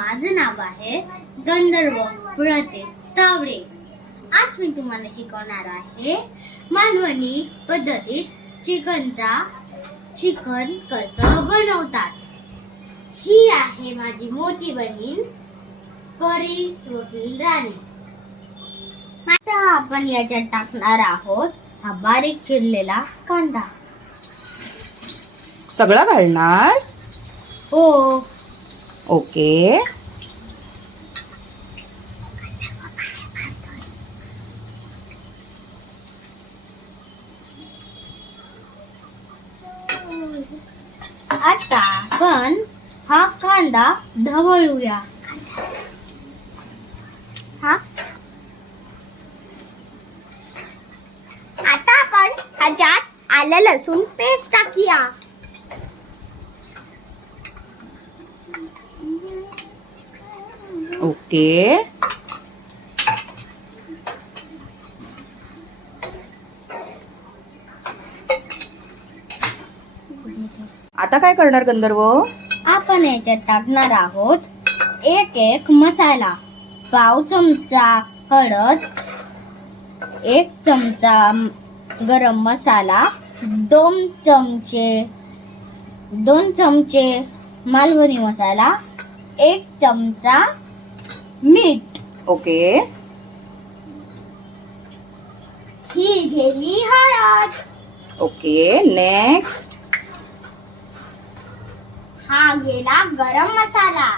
माझं नाव आहे गंधर्व प्रतीक तावडे. आज मी तुम्हाला शिकवणार आहे मालवणी पद्धतीत चिकन कसं बनवतात. ही आहे माझी मोठी बहीण परी स्वप्नील राणी. आता आपण याच्यात टाकणार आहोत हा बारीक चिरलेला कांदा. सगळं घालणार? हो. ओके. आता आपण हा कांदा ढवळूया. आता आपण ह्याच्यात आलं लसूण पेस्ट टाकूया. ओके. आता काय करणार गंधर्व? आपण याच्यात टाकणार आहोत एक मसाला. पाव चमचा हळद, 1 चमचा गरम मसाला, 2 चमचे मालवणी मसाला, 1 चमचा मीठ. ओके. ही गेली हळद. ओके. नेक्स्ट. हा गेला गरम मसाला.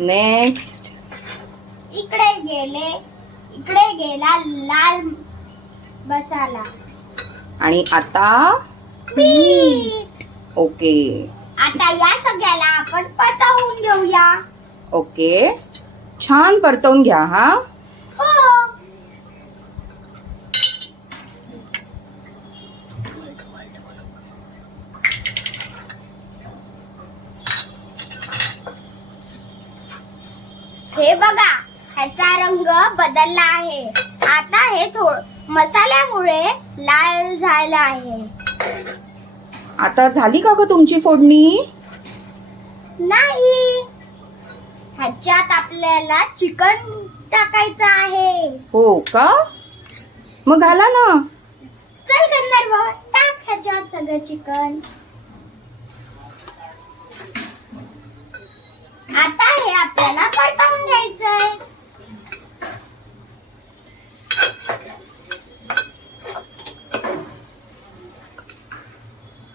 नेक्स्ट. इकडे गेला लाल मसाला. आणि आता मीठ. ओके. आता या सगळ्याला आपण परतवून घेऊया. ओके. छान परतवून घ्या हा. हो. हे बघा, ह्याचा रंग बदलला आहे. आता हे मसाल्यामुळे लाल झाला आहे. आता झाली का ग तुमची फोडणी? नाही, ह्याच्यात आपल्याला चिकन टाकायचं आहे. हो का? मग घाला ना. चल गंधर्व, टाक ह्याच्यात सगळं चिकन. आता हे आपल्याला परतवून घ्यायचंय.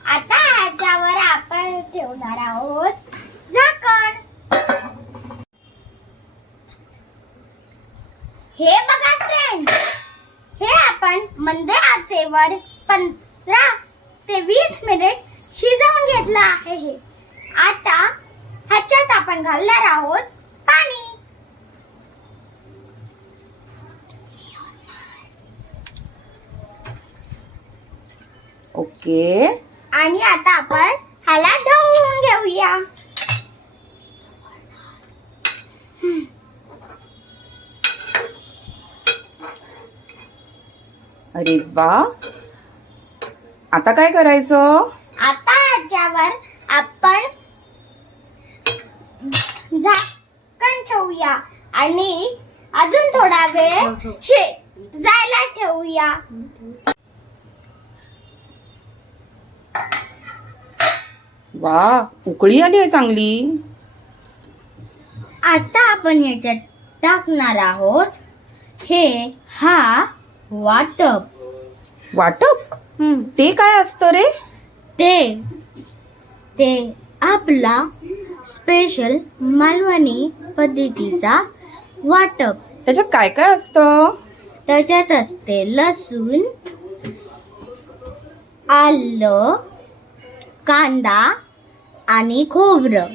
आता ह्याच्यावर आपण ठेवणार आहोत झाकण. हे बघा फ्रेंड, हे आपण मंद आचेवर 15 ते 20 मिनिट शिजवून घेतलं आहे. आता ह्याच्यात आपण घालणार आहोत पाणी. ओके. आणि आता आपण ह्याला ढवळून घेऊया. अरे वा. आता काय करायचं? आता ह्याच्यावर आपण झाकण ठेवूया आणि अजून थोडा वेळ जायला ठेवूया. वा, उकळी आली आहे चांगली. आता आपण याच्यात टाकणार आहोत हा वाटप. वाटप? ते काय असतं रे? ते आपला स्पेशल मालवणी पद्धतीचा वाटप. त्याच्यात काय काय असतं? त्याच्यात असते लसूण, आलं, कांदा आणि खोबरं.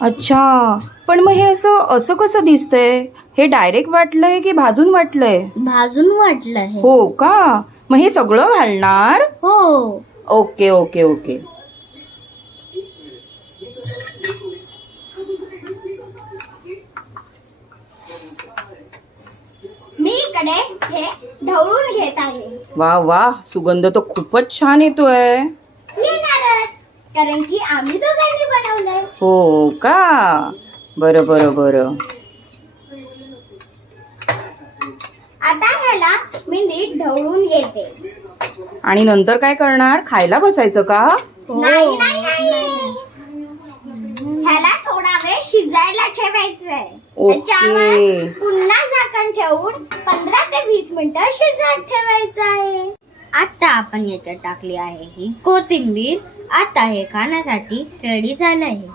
अच्छा, पण मग हे असं कसं दिसतंय? हे डायरेक्ट वाटलंय की भाजून वाटलंय? भाजून वाटलं आहे. हो का? मग हे सगळं घालणार? हो. Okay okay okay. मी इकडे हे ढवळून घेत आहे. वा वा, सुगंध तर खूपच छान येतोय. येणारच, कारण की आम्ही दोघांनी बनवलंय. हो का? बरं बरं बरं. आता ह्याला मी नीट ढवळून घेते. आणि नंतर काय करणार? खायला बसायचं का? नाही नाही नाही, ह्याला थोडा वेळ शिजायला ठेवायचंय. ओके. त्याच्यावर पुन्हा झाकण ठेवून 15 ते 20 मिनिटं शिजत ठेवायचं आहे. आता आपण याच्यात टाकली आहे ही कोथिंबीर. आता हे खाण्यासाठी रेडी झालं आहे.